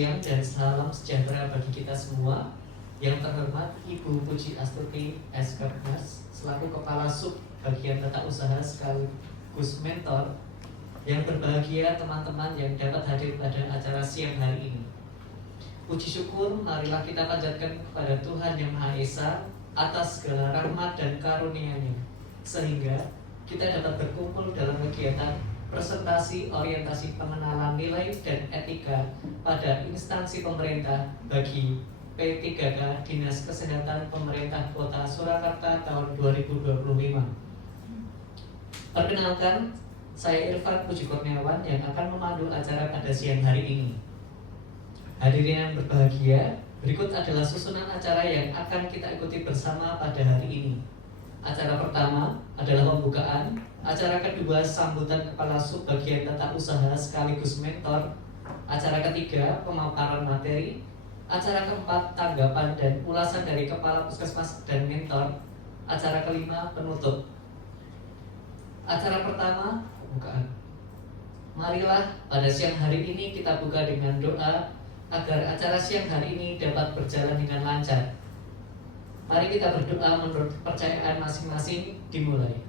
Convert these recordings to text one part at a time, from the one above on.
Dan salam sejahtera bagi kita semua. Yang terhormat Ibu Puji Astuti S.Kepnas selaku Kepala Sub Bagian Tata Usaha sekaligus mentor. Yang berbahagia teman-teman yang dapat hadir pada acara siang hari ini. Puji syukur marilah kita panjatkan kepada Tuhan Yang Maha Esa atas segala rahmat dan karunia-Nya, sehingga kita dapat berkumpul dalam kegiatan presentasi orientasi pengenalan nilai dan etika pada instansi pemerintah bagi P3K Dinas Kesehatan Pemerintah Kota Surakarta tahun 2025. Perkenalkan, saya Irfan Puji Kurniawan yang akan memandu acara pada siang hari ini. Hadirin yang berbahagia, berikut adalah susunan acara yang akan kita ikuti bersama pada hari ini. Acara pertama adalah pembukaan, acara kedua sambutan Kepala Sub Bagian Tata Usaha sekaligus mentor, acara ketiga pemaparan materi, acara keempat tanggapan dan ulasan dari Kepala Puskesmas dan mentor, acara kelima penutup. Acara pertama pembukaan. Marilah pada siang hari ini kita buka dengan doa agar acara siang hari ini dapat berjalan dengan lancar. Mari kita berdoa menurut kepercayaan masing-masing. Dimulai.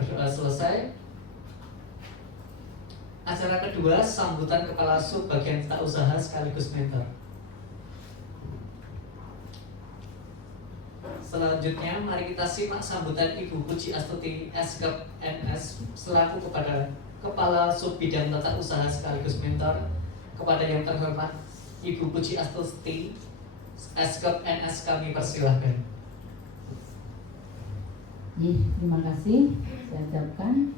Berdoa selesai. Acara kedua, sambutan Kepala Sub Bagian Tata Usaha sekaligus mentor. Selanjutnya, mari kita simak sambutan Ibu Puji Astuti S.Kepnas selaku kepada Kepala Sub Bidang Tata Usaha sekaligus mentor. Kepada yang terhormat Ibu Puji Astuti S.Kepnas kami persilahkan. Terima kasih. Saya ucapkan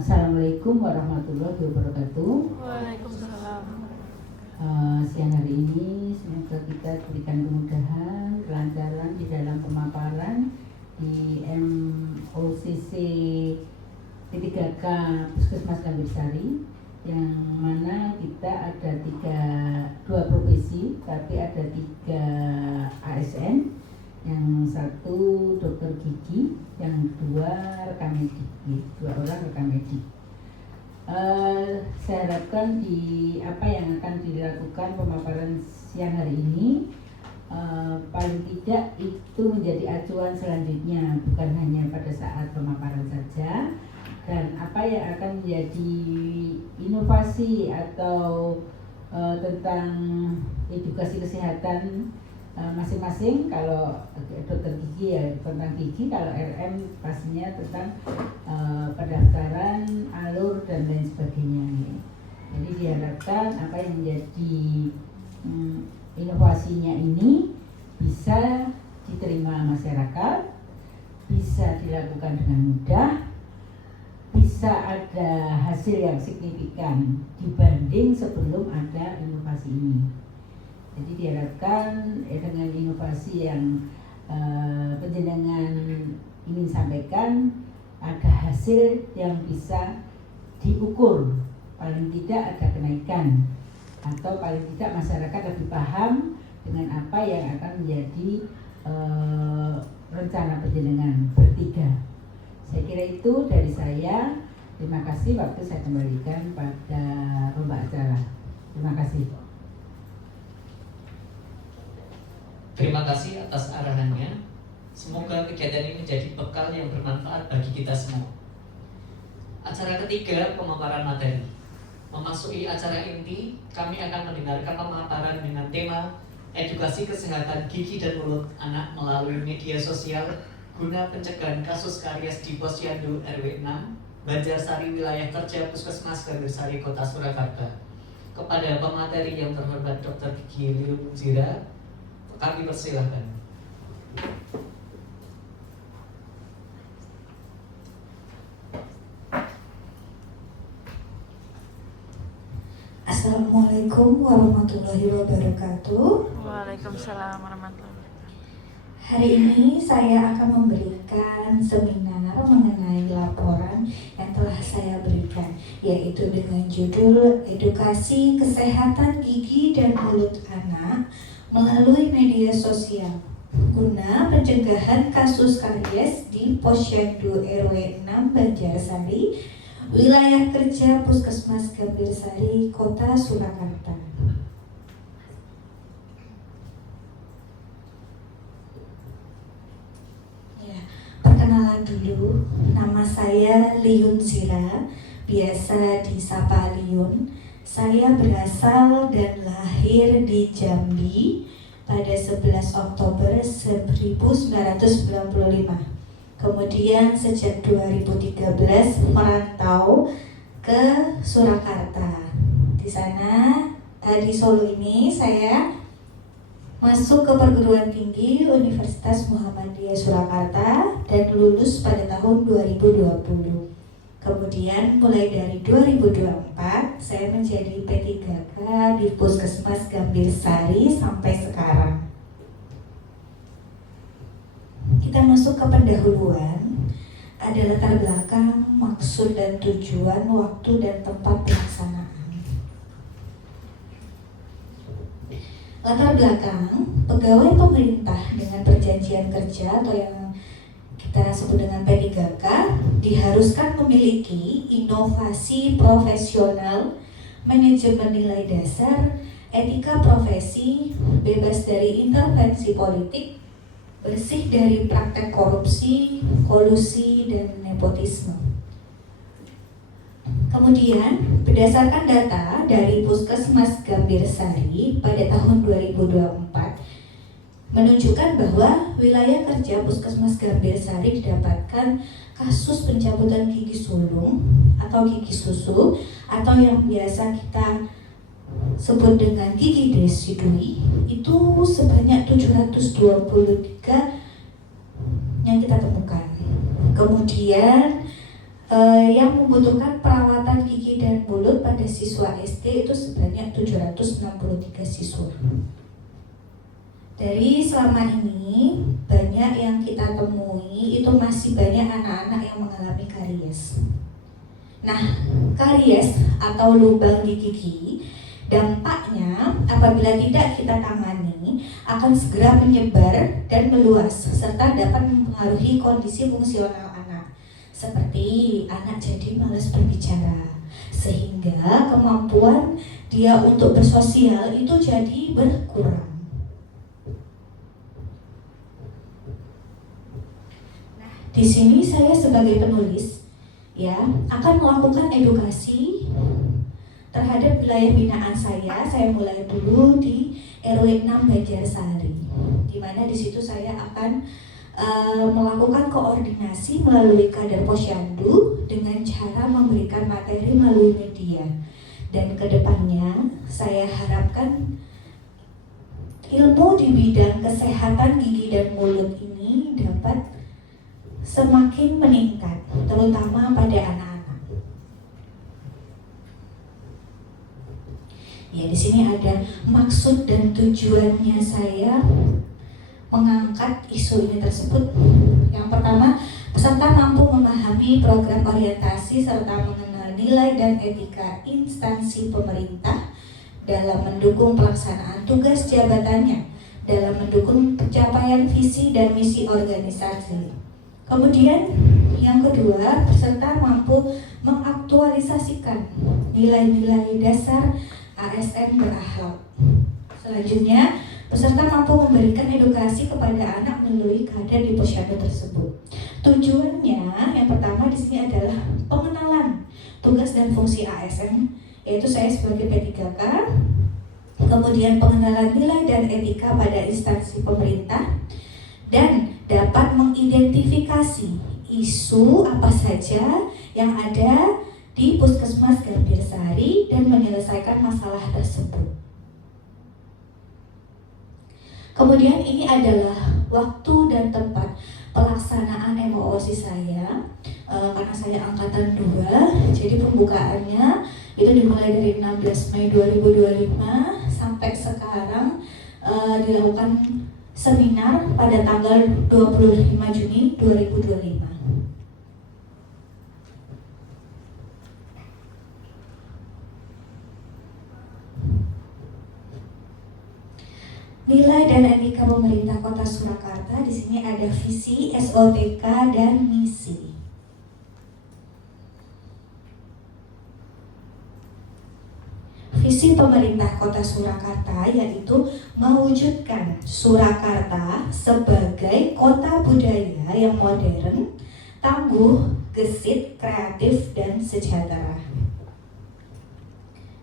Assalamualaikum warahmatullahi wabarakatuh. Waalaikumsalam. Siang hari ini semoga kita berikan kemudahan, kelancaran di dalam pemaparan di MOCC P3K Puskesmas Gambir-Sari, yang mana kita ada dua profesi tapi ada 3 ASN, yang satu dokter gigi, yang 2 rekam medik, 2 orang rekam medik. Saya harapkan di apa yang akan dilakukan pemaparan siang hari ini paling tidak itu menjadi acuan selanjutnya, bukan hanya pada saat pemaparan saja, dan apa yang akan menjadi inovasi atau tentang edukasi kesehatan masing-masing. Kalau dokter gigi ya tentang gigi, kalau RM pastinya tentang pendaftaran, alur dan lain sebagainya. Jadi diharapkan apa yang menjadi inovasinya ini bisa diterima masyarakat, bisa dilakukan dengan mudah, bisa ada hasil yang signifikan dibanding sebelum ada inovasi ini. Jadi diharapkan dengan inovasi yang penjenengan ingin sampaikan, ada hasil yang bisa diukur, paling tidak ada kenaikan, atau paling tidak masyarakat lebih paham dengan apa yang akan menjadi rencana penjenengan bertiga. Saya kira itu dari saya. Terima kasih. Waktu saya kembalikan pada pembawa acara. Terima kasih. Terima kasih atas arahannya. Semoga kegiatan ini menjadi bekal yang bermanfaat bagi kita semua. Acara ketiga, pemaparan materi. Memasuki acara inti, kami akan mendengarkan pemaparan dengan tema edukasi kesehatan gigi dan mulut anak melalui media sosial guna pencegahan kasus karies di Posyandu RW 6 Banjarsari Wilayah Kerja Puskesmas Gambir-Sari Kota Surakarta. Kepada pemateri yang terhormat Dr. Gigi Liun Zira, kami persilahkan. Assalamualaikum warahmatullahi wabarakatuh. Waalaikumsalam warahmatullahi wabarakatuh. Hari ini saya akan memberikan seminar mengenai laporan yang telah saya berikan, yaitu dengan judul Edukasi Kesehatan Gigi dan Mulut Anak melalui Media Sosial. guna pencegahan kasus karies di Posyandu RW 6 Banjarsari, wilayah kerja Puskesmas Gambirsari, Kota Surakarta. Ya, perkenalan dulu, nama saya Liun Zira, biasa disapa Liun. Saya berasal dan lahir di Jambi pada 11 Oktober 1995. Kemudian sejak 2013 merantau ke Surakarta. Di sana, di Solo ini saya masuk ke perguruan tinggi Universitas Muhammadiyah Surakarta dan lulus pada tahun 2020. Kemudian mulai dari 2024 saya menjadi P3K di Puskesmas Gambirsari sampai sekarang. Kita masuk ke pendahuluan, ada latar belakang, maksud dan tujuan, waktu dan tempat pelaksanaan. Latar belakang, pegawai pemerintah dengan perjanjian kerja atau yang kita sebut dengan P3K diharuskan memiliki inovasi profesional, manajemen nilai dasar, etika profesi, bebas dari intervensi politik, bersih dari praktek korupsi, kolusi, dan nepotisme. Kemudian, berdasarkan data dari Puskesmas Gambirsari pada tahun 2024 menunjukkan bahwa wilayah kerja Puskesmas Gambirsari didapatkan kasus pencabutan gigi sulung atau gigi susu atau yang biasa kita sebut dengan gigi desidui itu sebanyak 723 yang kita temukan. Kemudian yang membutuhkan perawatan gigi dan mulut pada siswa SD itu sebanyak 763 siswa. Dari selama ini banyak yang kita temui itu masih banyak anak-anak yang mengalami karies. Nah, karies atau lubang di gigi dampaknya apabila tidak kita tangani akan segera menyebar dan meluas serta dapat mempengaruhi kondisi fungsional anak, seperti anak jadi malas berbicara sehingga kemampuan dia untuk bersosial itu jadi berkurang. Di sini saya sebagai penulis ya akan melakukan edukasi terhadap wilayah binaan saya. Saya mulai dulu di RW 6 Banjarsari, di mana di situ saya akan melakukan koordinasi melalui kader Posyandu dengan cara memberikan materi melalui media. Dan kedepannya saya harapkan ilmu di bidang kesehatan gigi dan mulut ini dapat semakin meningkat, terutama pada anak-anak. Ya, di sini ada maksud dan tujuannya saya mengangkat isu ini tersebut. Yang pertama, peserta mampu memahami program orientasi serta mengenal nilai dan etika instansi pemerintah dalam mendukung pelaksanaan tugas jabatannya, dalam mendukung pencapaian visi dan misi organisasi. Kemudian yang kedua, peserta mampu mengaktualisasikan nilai-nilai dasar ASN berakhlak. Selanjutnya, peserta mampu memberikan edukasi kepada anak melalui kader di posyandu tersebut. Tujuannya yang pertama di sini adalah pengenalan tugas dan fungsi ASN, yaitu saya sebagai P3K. Kemudian pengenalan nilai dan etika pada instansi pemerintah dan dapat mengidentifikasi isu apa saja yang ada di Puskesmas Gambirsari dan menyelesaikan masalah tersebut. Kemudian ini adalah waktu dan tempat pelaksanaan MOOC saya, karena saya angkatan 2, jadi pembukaannya itu dimulai dari 16 Mei 2025 sampai sekarang dilakukan seminar pada tanggal 25 Juni 2025. Nilai dan etika pemerintah Kota Surakarta. Di sini ada visi, SOTK, dan misi. Visi pemerintah Kota Surakarta yaitu mewujudkan Surakarta sebagai kota budaya yang modern, tangguh, gesit, kreatif, dan sejahtera.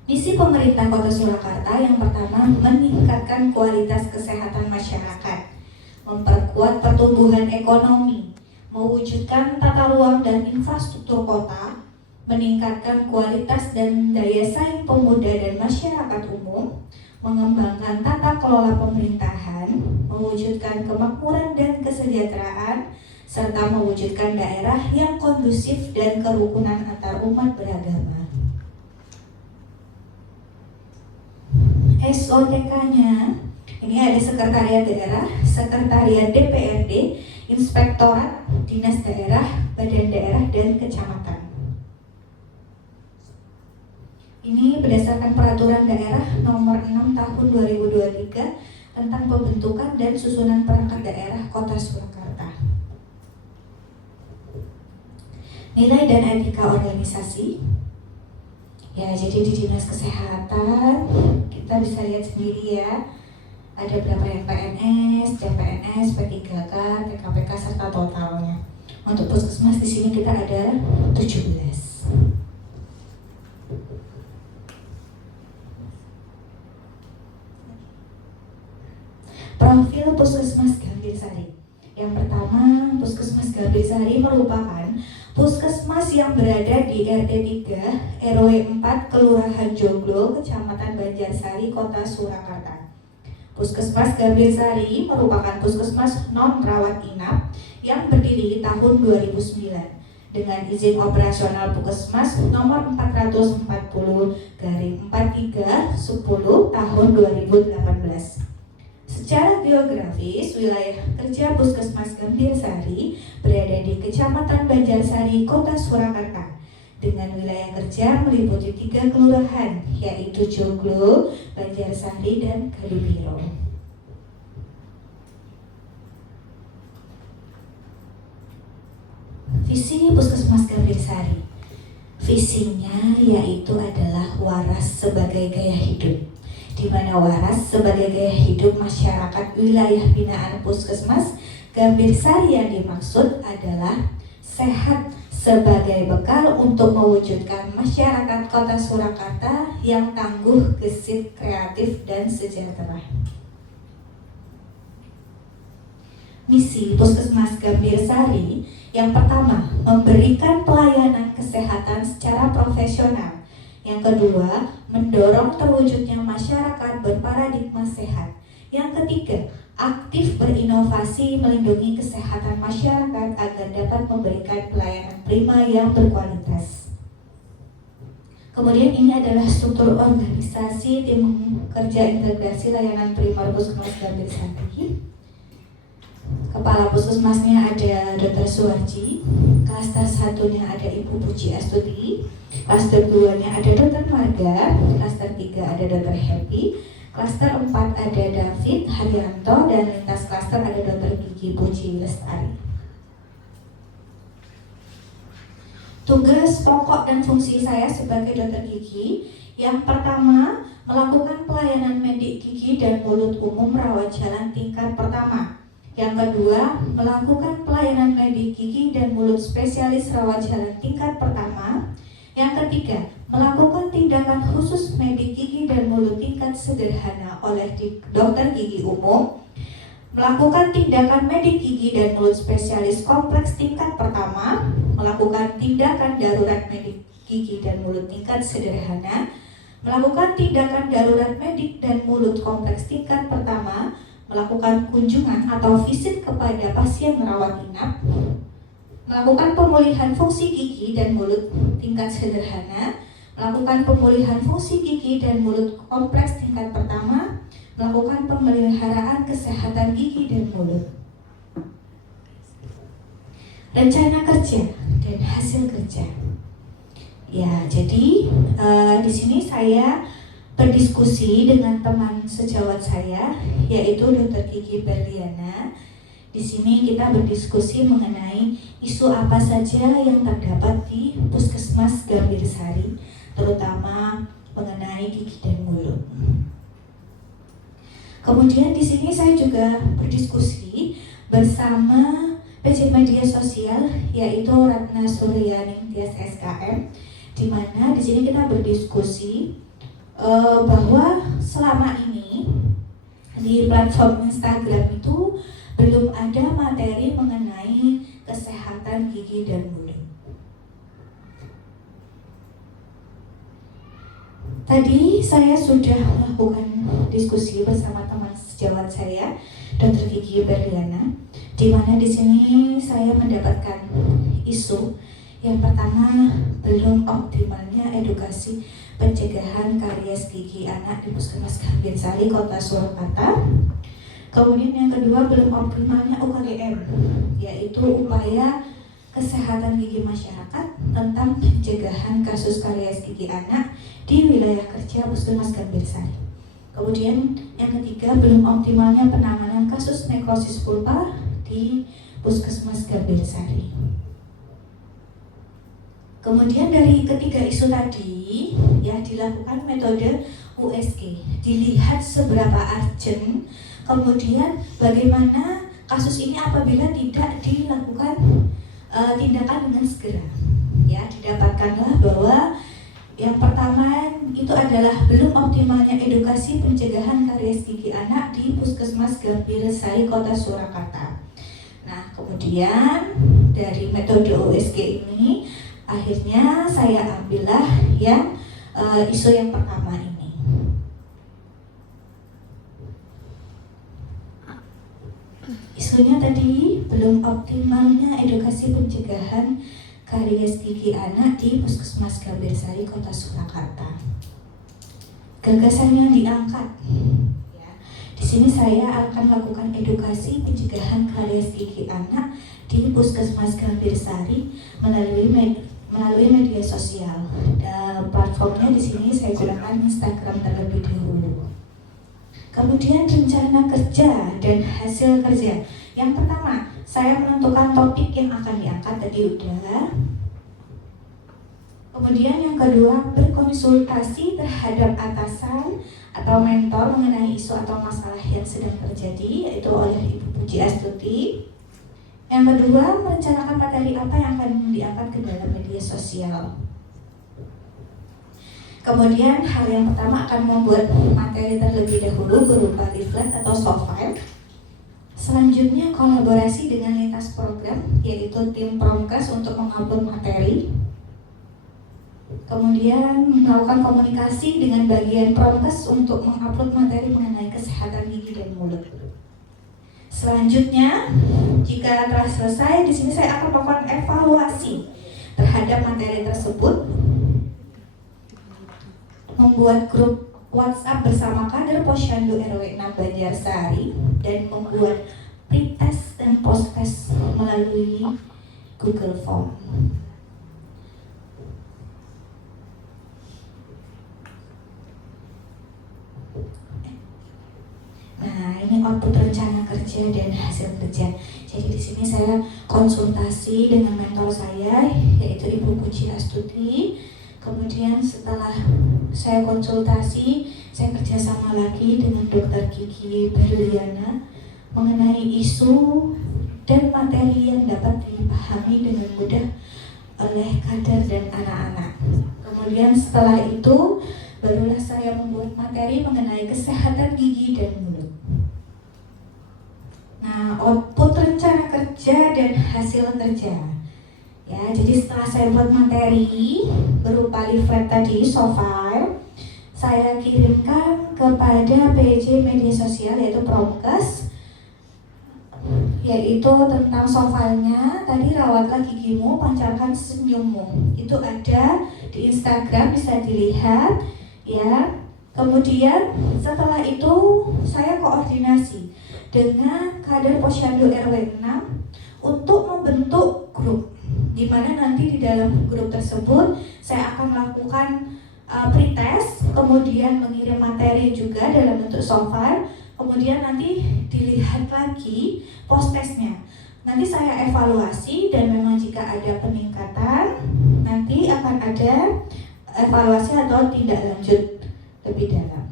Misi pemerintah Kota Surakarta yang pertama, meningkatkan kualitas kesehatan masyarakat, memperkuat pertumbuhan ekonomi, mewujudkan tata ruang dan infrastruktur kota, meningkatkan kualitas dan daya saing pemuda dan masyarakat umum, mengembangkan tata kelola pemerintahan, mewujudkan kemakmuran dan kesejahteraan, serta mewujudkan daerah yang kondusif dan kerukunan antar umat beragama. SOTK-nya, ini ada sekretariat daerah, sekretariat DPRD, inspektorat, dinas daerah, badan daerah, dan kecamatan. Ini berdasarkan peraturan daerah nomor 6 tahun 2023 tentang pembentukan dan susunan perangkat daerah Kota Surakarta. Nilai dan etika organisasi. Ya, jadi di Dinas Kesehatan kita bisa lihat sendiri ya, ada berapa yang PNS, CPNS, P3K, TKPK serta totalnya. Untuk puskesmas di sini kita ada 17. Profil Puskesmas Gambirsari. Yang pertama, Puskesmas Gambirsari merupakan puskesmas yang berada di RT 3 RW 4 Kelurahan Joglo, Kecamatan Banjarsari, Kota Surakarta. Puskesmas Gambirsari merupakan puskesmas non rawat inap yang berdiri tahun 2009 dengan izin operasional Puskesmas nomor 440/43/10 tahun 2018. Secara geografis, wilayah kerja Puskesmas Gambirsari berada di Kecamatan Banjarsari, Kota Surakarta, dengan wilayah kerja meliputi 3 kelurahan, yaitu Joglo, Banjarsari, dan Gadubiro. Visi Puskesmas Gambirsari. Visinya yaitu adalah waras sebagai gaya hidup, di mana waras sebagai gaya hidup masyarakat wilayah binaan Puskesmas Gambirsari yang dimaksud adalah sehat sebagai bekal untuk mewujudkan masyarakat Kota Surakarta yang tangguh, gesit, kreatif, dan sejahtera. Misi Puskesmas Gambirsari yang pertama, memberikan pelayanan kesehatan secara profesional. Yang kedua, mendorong terwujudnya masyarakat berparadigma sehat. Yang ketiga, aktif berinovasi melindungi kesehatan masyarakat agar dapat memberikan pelayanan prima yang berkualitas. Kemudian ini adalah struktur organisasi tim kerja integrasi layanan primer Puskesmas Gambirsari. Kepala Puskesmasnya ada Dr. Suwarji, klaster 1-nya ada Ibu Puji Astuti, klaster 2-nya ada Dr. Marga, klaster 3 ada Dr. Happy, klaster 4 ada David Haryanto, dan lintas klaster ada Dr. Gigi Puji Lestari. Tugas pokok dan fungsi saya sebagai Dr. Gigi, yang pertama, melakukan pelayanan medik gigi dan mulut umum rawat jalan tingkat pertama. Yang kedua, melakukan pelayanan medik gigi dan mulut spesialis rawat jalan tingkat pertama. Yang ketiga, melakukan tindakan khusus medik gigi dan mulut tingkat sederhana oleh dokter gigi umum. Melakukan tindakan medik gigi dan mulut spesialis kompleks tingkat pertama. Melakukan tindakan darurat medik gigi dan mulut tingkat sederhana. Melakukan tindakan darurat medik dan mulut kompleks tingkat pertama. Melakukan kunjungan atau visit kepada pasien rawat inap, melakukan pemulihan fungsi gigi dan mulut tingkat sederhana, melakukan pemulihan fungsi gigi dan mulut kompleks tingkat pertama, melakukan pemeliharaan kesehatan gigi dan mulut. Rencana kerja dan hasil kerja. Ya, jadi di sini saya berdiskusi dengan teman sejawat saya, yaitu Dr. Kiki Berliana. Di sini kita berdiskusi mengenai isu apa saja yang terdapat di Puskesmas Gambir Sari, terutama mengenai gigi dan mulut. Kemudian di sini saya juga berdiskusi bersama PJ Media Sosial, yaitu Ratna Suryaning Tias SKM, di mana di sini kita berdiskusi bahwa selama ini di platform Instagram itu belum ada materi mengenai kesehatan gigi dan mulut. Tadi saya sudah melakukan diskusi bersama teman sejawat saya, Dr. Kiki Berliana, di mana di sini saya mendapatkan isu yang pertama, belum optimalnya edukasi pencegahan karies gigi anak di Puskesmas Gambir Sari, Kota Surakarta. Kemudian yang kedua, belum optimalnya UKGM, yaitu upaya kesehatan gigi masyarakat tentang pencegahan kasus karies gigi anak di wilayah kerja Puskesmas Gambir Sari. Kemudian yang ketiga, belum optimalnya penanganan kasus nekrosis pulpa di Puskesmas Gambir Sari. Kemudian dari ketiga isu tadi, ya, dilakukan metode USG, dilihat seberapa urgent, kemudian bagaimana kasus ini apabila tidak dilakukan tindakan dengan segera. Ya, didapatkanlah bahwa yang pertama itu adalah belum optimalnya edukasi pencegahan karies gigi anak di Puskesmas Gambir Sari, Kota Surakarta. Nah, kemudian dari metode USG ini akhirnya saya ambillah yang isu yang pertama ini. Isunya tadi belum optimalnya edukasi pencegahan karies gigi anak di Puskesmas Gambir Sari, Kota Surakarta. Gagasan yang diangkat, ya, di sini saya akan melakukan edukasi pencegahan karies gigi anak di Puskesmas Gambir Sari melalui media sosial. Dan platformnya di sini saya gunakan Instagram terlebih dahulu. Kemudian rencana kerja dan hasil kerja. Yang pertama, saya menentukan topik yang akan diangkat tadi udah. Kemudian yang kedua, berkonsultasi terhadap atasan atau mentor mengenai isu atau masalah yang sedang terjadi, yaitu oleh Ibu Puji Astuti. Yang kedua, merencanakan materi apa yang akan diangkat ke dalam media sosial. Kemudian hal yang pertama akan membuat materi terlebih dahulu berupa leaflet atau soft file. Selanjutnya kolaborasi dengan lintas program, yaitu tim Promkes untuk mengupload materi. Kemudian melakukan komunikasi dengan bagian Promkes untuk mengupload materi mengenai kesehatan gigi dan mulut. Selanjutnya, jika telah selesai, di sini saya akan melakukan evaluasi terhadap materi tersebut, membuat grup WhatsApp bersama kader Posyandu RW 6 Banjarsari, dan membuat pretest dan posttest melalui Google Form. Nah, ini output rencana kerja dan hasil kerja. Jadi di sini saya konsultasi dengan mentor saya, yaitu Ibu Puji Astuti. Kemudian setelah saya konsultasi, saya kerjasama lagi dengan Dr. Kiki Berliana mengenai isu dan materi yang dapat dipahami dengan mudah oleh kader dan anak-anak. Kemudian setelah itu, barulah saya membuat materi mengenai kesehatan gigi dan mulut. Nah, output rencana kerja dan hasil kerja. Ya, jadi setelah saya buat materi berupa leaflet tadi, soft file, saya kirimkan kepada PJ Media Sosial, yaitu Promkes, yaitu tentang soft file-nya tadi, rawatlah gigimu, pancarkan senyummu. Itu ada di Instagram, bisa dilihat ya. Kemudian setelah itu saya koordinasi dengan kader Posyandu RW 6 untuk membentuk grup, di mana nanti di dalam grup tersebut saya akan melakukan pretest, kemudian mengirim materi juga dalam bentuk soft file, kemudian nanti dilihat lagi post testnya. Nanti saya evaluasi dan memang jika ada peningkatan nanti akan ada evaluasi atau tindak lanjut lebih dalam.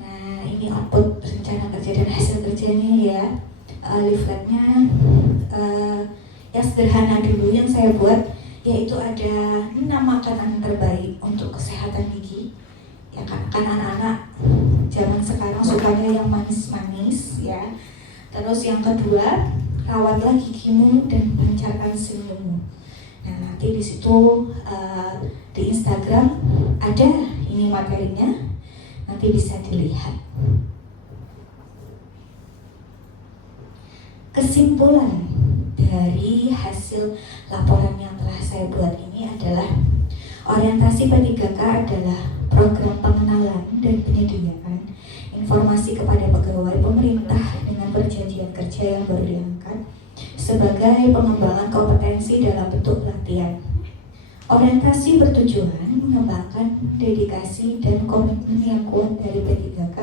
Nah, ini output rencana kerja dan hasil kerjanya ya. Leafletnya yang sederhana dulu yang saya buat, yaitu ada 6 makanan terbaik untuk kesehatan gigi. Ya kan anak-anak zaman sekarang sukanya yang manis-manis ya. Terus yang kedua, rawatlah gigimu dan pancarkan senyummu. Nah, nanti di situ di Instagram ada ini materinya, nanti bisa dilihat. Kesimpulan dari hasil laporan yang telah saya buat ini adalah orientasi P3K adalah program pengenalan dan penyediaan informasi kepada pegawai pemerintah dengan perjanjian kerja yang baru diangkat sebagai pengembangan kompetensi dalam bentuk pelatihan. Orientasi bertujuan mengembangkan dedikasi dan komitmen yang kuat dari P3K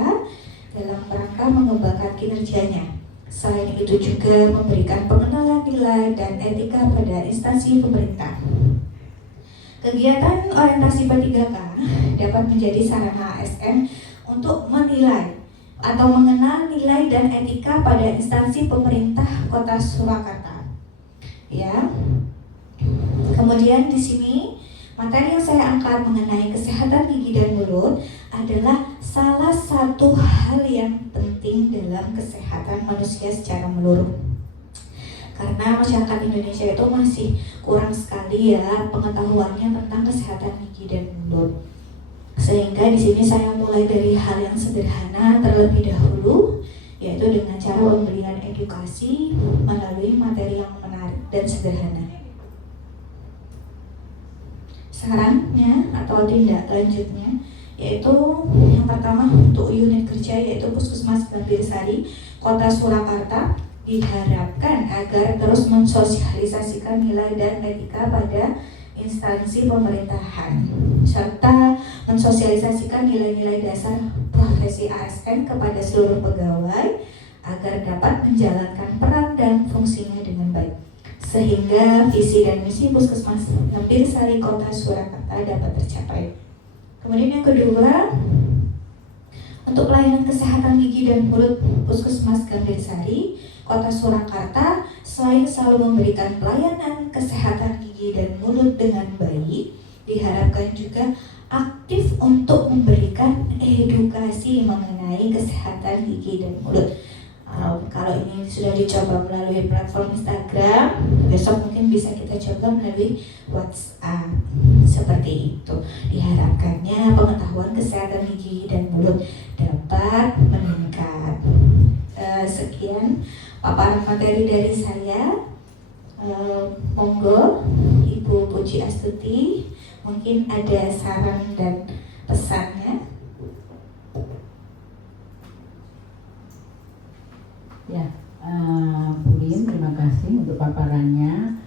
dalam rangka mengembangkan kinerjanya. Selain itu juga memberikan pengenalan nilai dan etika pada instansi pemerintah. Kegiatan orientasi P3K dapat menjadi sarana ASN untuk menilai atau mengenal nilai dan etika pada instansi pemerintah Kota Surakarta. Ya. Kemudian di sini materi yang saya angkat mengenai kesehatan gigi dan mulut adalah salah satu hal yang penting dalam kesehatan manusia secara menyeluruh. Karena masyarakat Indonesia itu masih kurang sekali ya pengetahuannya tentang kesehatan gigi dan mulut. Sehingga di sini saya mulai dari hal yang sederhana terlebih dahulu, yaitu dengan cara pemberian edukasi melalui materi yang menarik dan sederhana. Sarannya atau tindak lanjutnya yaitu yang pertama untuk unit kerja yaitu Puskesmas Gambir Sari Kota Surakarta diharapkan agar terus mensosialisasikan nilai dan etika pada instansi pemerintahan serta mensosialisasikan nilai-nilai dasar profesi ASN kepada seluruh pegawai agar dapat menjalankan peran dan fungsinya dengan baik sehingga visi dan misi Puskesmas Gambir Sari Kota Surakarta dapat tercapai. Kemudian yang kedua, untuk pelayanan kesehatan gigi dan mulut Puskesmas Gambir Sari Kota Surakarta selain selalu memberikan pelayanan kesehatan gigi dan mulut dengan baik, diharapkan juga aktif untuk memberikan edukasi mengenai kesehatan gigi dan mulut. Kalau ini sudah dicoba melalui platform Instagram, besok mungkin bisa kita coba melalui WhatsApp. Seperti itu. Diharapkannya pengetahuan kesehatan gigi dan mulut dapat meningkat. Sekian paparan materi dari saya. Monggo Ibu Puji Astuti, mungkin ada saran dan pesannya. Ya, Bu Lin, terima kasih untuk paparannya.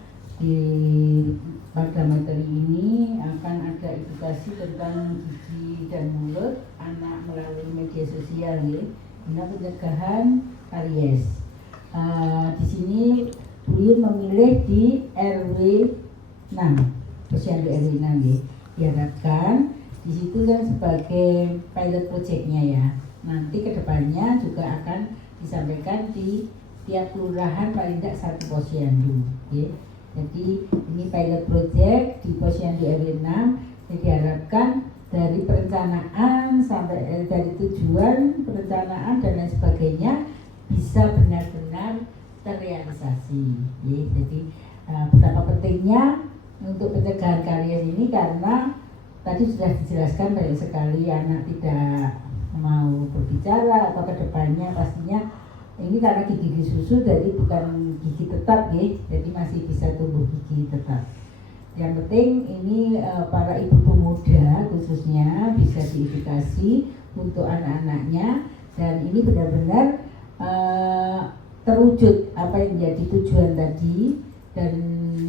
Pada materi ini akan ada edukasi tentang gigi dan mulut anak melalui media sosial ya, guna pencegahan karies. Di sini Bu Lin memilih di RW 6, posyandu RW 6 ya. Diharapkan di situ kan sebagai pilot projectnya ya. Nanti kedepannya juga akan disampaikan di tiap kelurahan paling tidak satu posyandu ya. Jadi ini pilot project di posyandu RW 6. Jadi diharapkan dari perencanaan sampai dari tujuan perencanaan dan lain sebagainya bisa benar-benar terrealisasi ya. Jadi betapa pentingnya untuk pencegahan karies ini karena tadi sudah dijelaskan banyak sekali anak tidak mau berbicara atau kedepannya pastinya ini karena gigi susu jadi bukan gigi tetap ya, jadi masih bisa tumbuh gigi tetap. Yang penting ini para ibu pemuda khususnya bisa diedukasi untuk anak-anaknya dan ini benar-benar terwujud apa yang menjadi tujuan tadi dan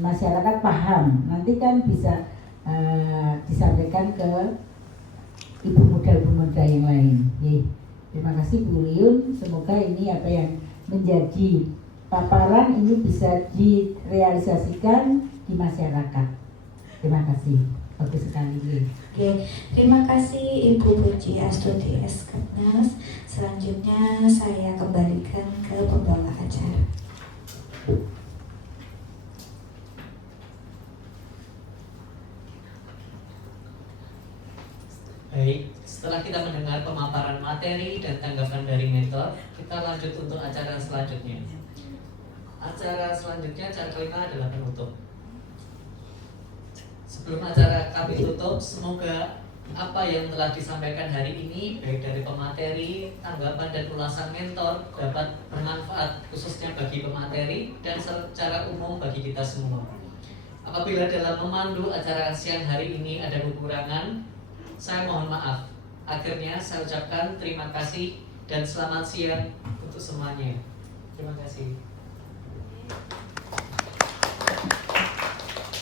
masyarakat paham. Nanti kan bisa disampaikan ke ibu muda yang lain. Terima kasih Bu Liun. Semoga ini apa yang menjadi paparan ini bisa direalisasikan di masyarakat. Terima kasih. Bagus sekali. Oke, terima kasih Ibu Puji Astuti S. Ketnas. Selanjutnya saya kembalikan ke pembawa acara. Baik, setelah kita mendengar pemaparan materi dan tanggapan dari mentor, kita lanjut untuk acara selanjutnya. Acara selanjutnya, acara kelima adalah penutup. Sebelum acara kami tutup, semoga apa yang telah disampaikan hari ini, baik dari pemateri, tanggapan dan ulasan mentor, dapat bermanfaat khususnya bagi pemateri dan secara umum bagi kita semua. Apabila dalam memandu acara siang hari ini ada kekurangan, saya mohon maaf. Akhirnya saya ucapkan terima kasih dan selamat siang untuk semuanya. Terima kasih.